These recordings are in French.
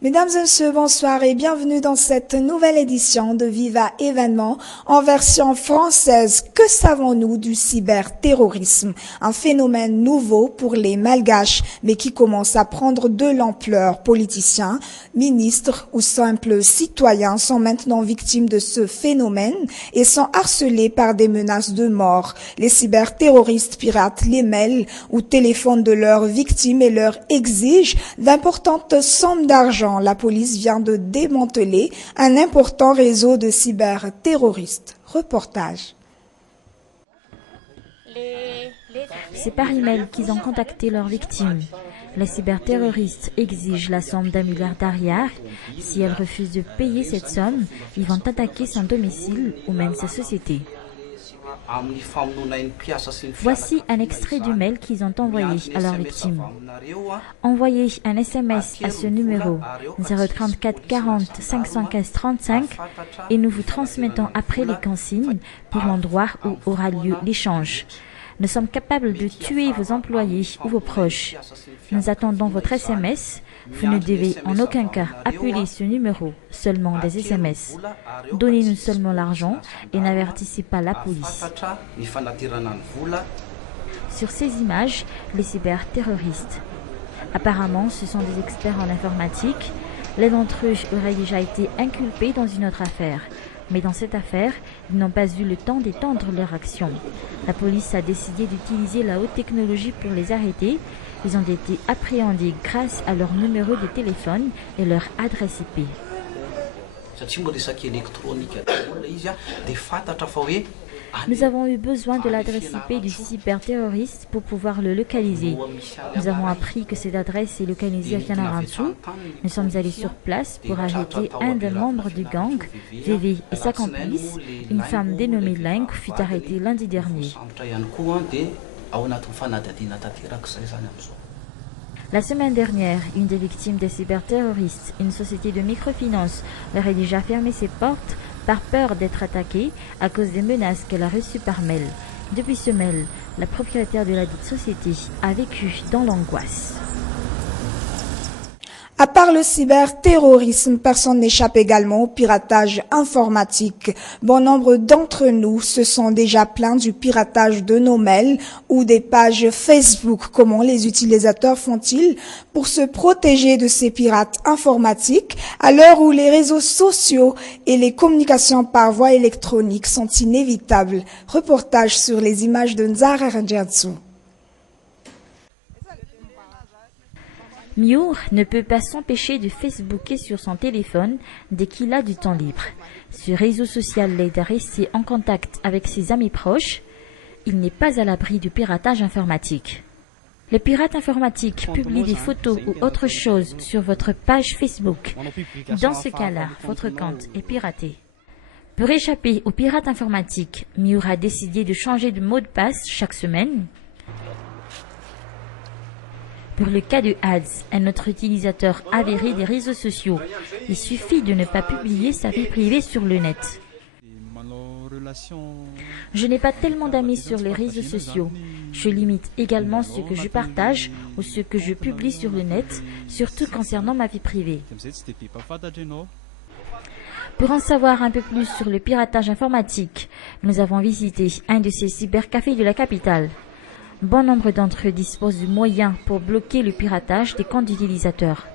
Mesdames et messieurs, bonsoir et bienvenue dans cette nouvelle édition de Viva Événement en version française. Que savons-nous du cyberterrorisme? Un phénomène nouveau pour les Malgaches, mais qui commence à prendre de l'ampleur. Politiciens, ministres ou simples citoyens sont maintenant victimes de ce phénomène et sont harcelés par des menaces de mort. Les cyberterroristes piratent les mails ou téléphones de leurs victimes et leur exigent d'importantes sommes d'argent. La police vient de démanteler un important réseau de cyberterroristes. Reportage. C'est par email qu'ils ont contacté leurs victimes. Les cyberterroristes exigent la somme d'1 milliard d'ariars. Si elles refusent de payer cette somme, ils vont attaquer son domicile ou même sa société. Voici un extrait du mail qu'ils ont envoyé à leurs victimes. Envoyez un SMS à ce numéro 034 40 515 35 et nous vous transmettons après les consignes pour l'endroit où aura lieu l'échange. Nous sommes capables de tuer vos employés ou vos proches. Nous attendons votre SMS. Vous ne devez en aucun cas appeler ce numéro, seulement des SMS. Donnez-nous seulement l'argent et n'avertissez pas la police. Sur ces images, les cyberterroristes. Apparemment, ce sont des experts en informatique. L'un d'entre eux aurait déjà été inculpé dans une autre affaire. Mais dans cette affaire, ils n'ont pas eu le temps d'étendre leur action. La police a décidé d'utiliser la haute technologie pour les arrêter. Ils ont été appréhendés grâce à leur numéro de téléphone et leur adresse IP. Nous avons eu besoin de l'adresse IP du cyberterroriste pour pouvoir le localiser. Nous avons appris que cette adresse est localisée à Fianarantsoa. Nous sommes allés sur place pour arrêter un des membres du gang, VV et sa complice. Une femme dénommée Lang fut arrêtée lundi dernier. La semaine dernière, une des victimes des cyberterroristes, une société de microfinance, aurait déjà fermé ses portes par peur d'être attaquée à cause des menaces qu'elle a reçues par mail. Depuis ce mail, la propriétaire de la dite société a vécu dans l'angoisse. À part le cyberterrorisme, personne n'échappe également au piratage informatique. Bon nombre d'entre nous se sont déjà plaints du piratage de nos mails ou des pages Facebook. Comment les utilisateurs font-ils pour se protéger de ces pirates informatiques à l'heure où les réseaux sociaux et les communications par voie électronique sont inévitables? Reportage sur les images de Nzara Randjatsu. Miour ne peut pas s'empêcher de Facebooker sur son téléphone dès qu'il a du temps libre. Ce réseau social l'aide à rester en contact avec ses amis proches. Il n'est pas à l'abri du piratage informatique. Les pirates informatiques publient des photos ou autre chose sur votre page Facebook. Dans ce cas-là, votre compte est piraté. Pour échapper aux pirates informatiques, Miour a décidé de changer de mot de passe chaque semaine. Pour le cas de Ads, un autre utilisateur avéré des réseaux sociaux, il suffit de ne pas publier sa vie privée sur le net. Je n'ai pas tellement d'amis sur les réseaux sociaux. Je limite également ce que je partage ou ce que je publie sur le net, surtout concernant ma vie privée. Pour en savoir un peu plus sur le piratage informatique, nous avons visité un de ces cybercafés de la capitale. Bon nombre d'entre eux disposent de moyens pour bloquer le piratage des comptes d'utilisateurs.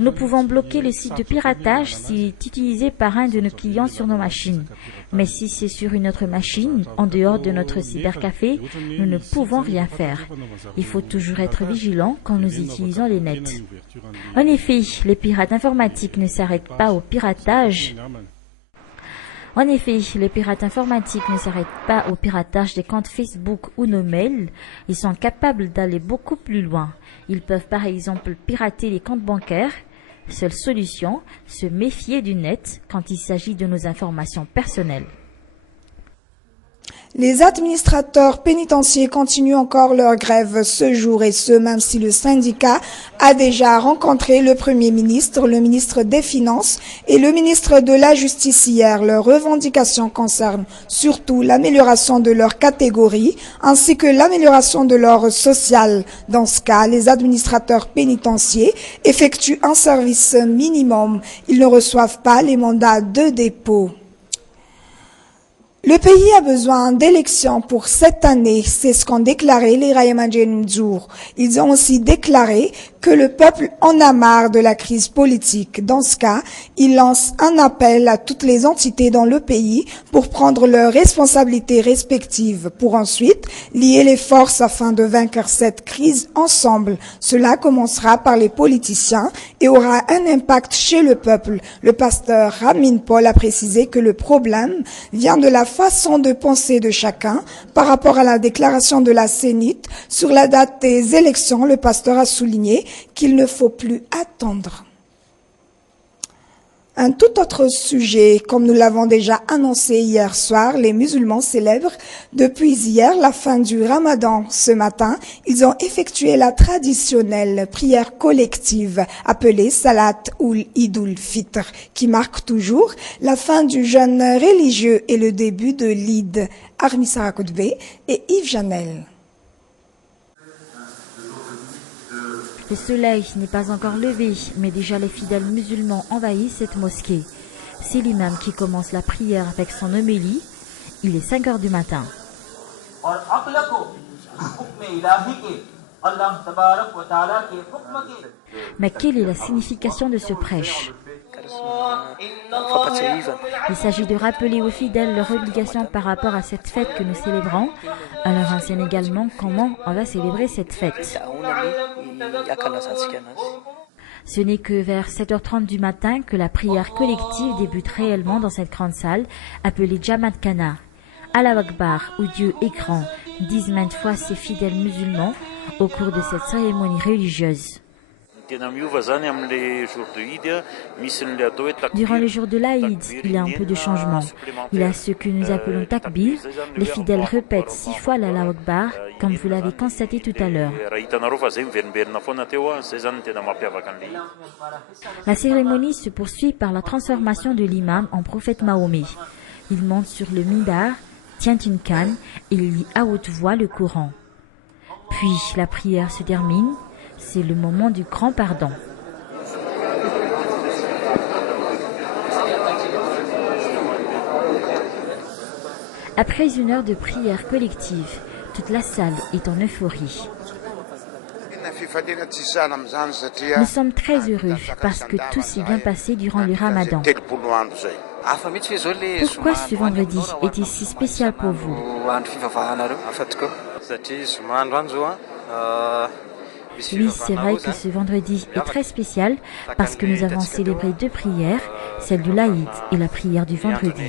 Nous pouvons bloquer le site de piratage s'il est utilisé par un de nos clients sur nos machines. Mais si c'est sur une autre machine, en dehors de notre cybercafé, nous ne pouvons rien faire. Il faut toujours être vigilant quand nous utilisons les nets. En effet, les pirates informatiques ne s'arrêtent pas au piratage. Des comptes Facebook ou nos mails. Ils sont capables d'aller beaucoup plus loin. Ils peuvent par exemple pirater les comptes bancaires. Seule solution, se méfier du net quand il s'agit de nos informations personnelles. Les administrateurs pénitentiaires continuent encore leur grève ce jour et ce, même si le syndicat a déjà rencontré le Premier ministre, le ministre des Finances et le ministre de la Justice hier. Leurs revendications concernent surtout l'amélioration de leur catégorie ainsi que l'amélioration de leur social. Dans ce cas, les administrateurs pénitentiaires effectuent un service minimum. Ils ne reçoivent pas les mandats de dépôt. Le pays a besoin d'élections pour cette année, c'est ce qu'ont déclaré les Rayamadjen Mdjour. Ils ont aussi déclaré que le peuple en a marre de la crise politique. Dans ce cas, ils lancent un appel à toutes les entités dans le pays pour prendre leurs responsabilités respectives, pour ensuite lier les forces afin de vaincre cette crise ensemble. Cela commencera par les politiciens et aura un impact chez le peuple. Le pasteur Ramin Paul a précisé que le problème vient de la façon de penser de chacun par rapport à la déclaration de la Sénite sur la date des élections. Le pasteur a souligné qu'il ne faut plus attendre. Un tout autre sujet, comme nous l'avons déjà annoncé hier soir, les musulmans célèbrent depuis hier la fin du Ramadan. Ce matin, ils ont effectué la traditionnelle prière collective appelée Salat ul Idul Fitr, qui marque toujours la fin du jeûne religieux et le début de l'Eid. Armi Sarakoutbe et Yves Janel. Le soleil n'est pas encore levé, mais déjà les fidèles musulmans envahissent cette mosquée. C'est l'imam qui commence la prière avec son homélie. Il est 5 heures du matin. Mais quelle est la signification de ce prêche? Il s'agit de rappeler aux fidèles leur obligation par rapport à cette fête que nous célébrons. On leur enseigne également comment on va célébrer cette fête. Ce n'est que vers 7h30 du matin que la prière collective débute réellement dans cette grande salle appelée Jamaat Kana. Allah Akbar, où Dieu est grand, disent maintes fois ces fidèles musulmans au cours de cette cérémonie religieuse. Durant les jours de l'Aïd, il y a un peu de changement. Il y a ce que nous appelons takbir. Les fidèles répètent 6 fois l'Allah Akbar, comme vous l'avez constaté tout à l'heure. La cérémonie se poursuit par la transformation de l'imam en prophète Mahomet. Il monte sur le minbar, tient une canne et lit à haute voix le Coran. Puis la prière se termine. C'est le moment du grand pardon. Après 1 heure de prière collective, toute la salle est en euphorie. Nous sommes très heureux parce que tout s'est bien passé durant le Ramadan. Pourquoi ce vendredi était si spécial pour vous? Oui, c'est vrai que ce vendredi est très spécial parce que nous avons célébré 2 prières, celle de l'Aïd et la prière du vendredi.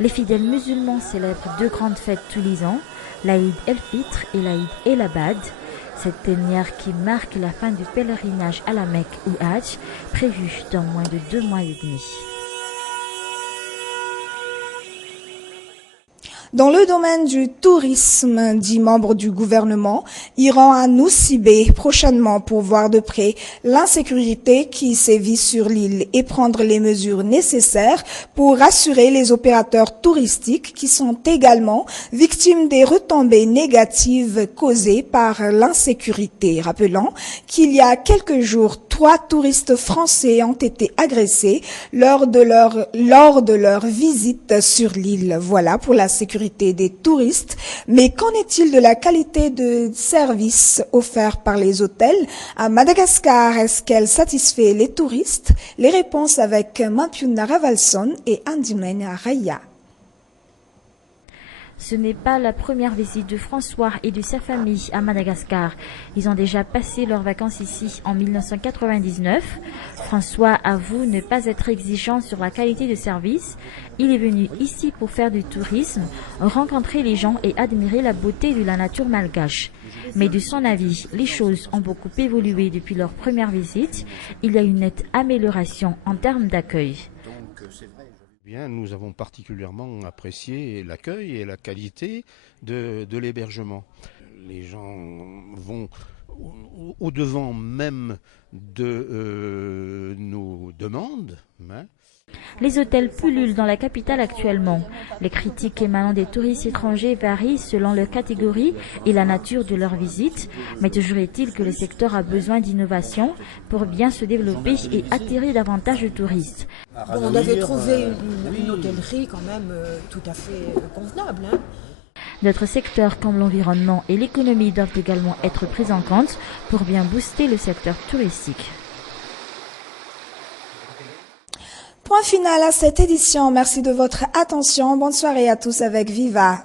Les fidèles musulmans célèbrent 2 grandes fêtes tous les ans, l'Aïd el-Fitr et l'Aïd el-Abad. Cette dernière qui marque la fin du pèlerinage à la Mecque ou Hajj, prévu dans moins de 2 mois et demi. Dans le domaine du tourisme, 10 membres du gouvernement iront à Nosibé prochainement pour voir de près l'insécurité qui sévit sur l'île et prendre les mesures nécessaires pour rassurer les opérateurs touristiques qui sont également victimes des retombées négatives causées par l'insécurité. Rappelons qu'il y a quelques jours, 3 touristes français ont été agressés lors de leur visite sur l'île. Voilà pour la sécurité des touristes. Mais qu'en est-il de la qualité de service offert par les hôtels à Madagascar? Est-ce qu'elle satisfait les touristes? Les réponses avec Mampiuna Ravalson et Andimena Raya. Ce n'est pas la première visite de François et de sa famille à Madagascar. Ils ont déjà passé leurs vacances ici en 1999. François avoue ne pas être exigeant sur la qualité de service. Il est venu ici pour faire du tourisme, rencontrer les gens et admirer la beauté de la nature malgache. Mais de son avis, les choses ont beaucoup évolué depuis leur première visite. Il y a une nette amélioration en termes d'accueil. Bien, nous avons particulièrement apprécié l'accueil et la qualité de l'hébergement. Les gens vont au-devant même de nos demandes. Les hôtels pullulent dans la capitale actuellement. Les critiques émanant des touristes étrangers varient selon leur catégorie et la nature de leur visite, mais toujours est-il que le secteur a besoin d'innovation pour bien se développer et attirer davantage de touristes. Bon, on avait trouvé une hôtellerie quand même tout à fait convenable. D'autres secteurs comme l'environnement et l'économie doivent également être pris en compte pour bien booster le secteur touristique. Point final à cette édition. Merci de votre attention. Bonne soirée à tous avec Viva.